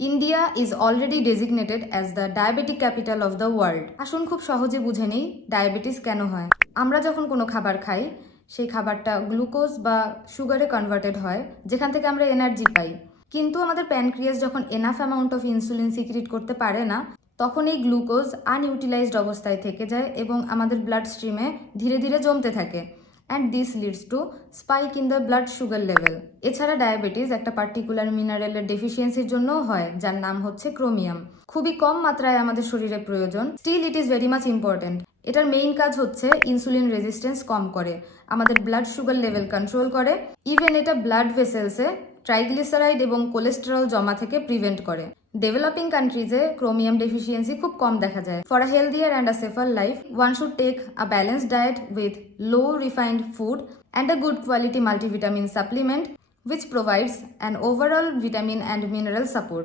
India is already designated as the diabetic capital of the world. আসুন খুব সহজে বুঝে নিই ডায়াবেটিস কেন হয়। আমরা যখন কোনো খাবার খাই সেই খাবারটা গ্লুকোজ বা সুগারে কনভার্টেড হয়, যেখান থেকে আমরা এনার্জি পাই। কিন্তু আমাদের প্যানক্রিয়াস যখন enough amount of insulin secrete করতে পারে না, তখন এই গ্লুকোজ আনইউটিলাইজড অবস্থায় থেকে যায় এবং আমাদের ব্লাড স্ট্রিমে ধীরে ধীরে জমতে থাকে। And this leads to spike in the blood sugar level. এছাড়া ডায়াবেটিস একটা পার্টিকুলার মিনারেলের ডেফিসিয়েন্সির জন্য হয়, যার নাম হচ্ছে ক্রোমিয়াম। খুবই কম মাত্রায় আমাদের শরীরে প্রয়োজন, still it is very much important. এটার মেইন কাজ হচ্ছে ইনসুলিন রেজিস্ট্যান্স কম করে, আমাদের ব্লাড সুগার লেভেল কন্ট্রোল করে। ইভেন এটা ব্লাড ভেসেলসে ট্রাইগ্লিসারাইড এবং কোলেস্টেরল জমা থেকে প্রিভেন্ট করে। ডেভেলপিং কান্ট্রিজে ক্রোমিয়াম ডেফিসিয়েন্সি খুব কম দেখা যায়। For a healthier and a safer life, one should take a balanced diet with low refined food and a good quality multivitamin supplement which provides an overall vitamin and mineral support.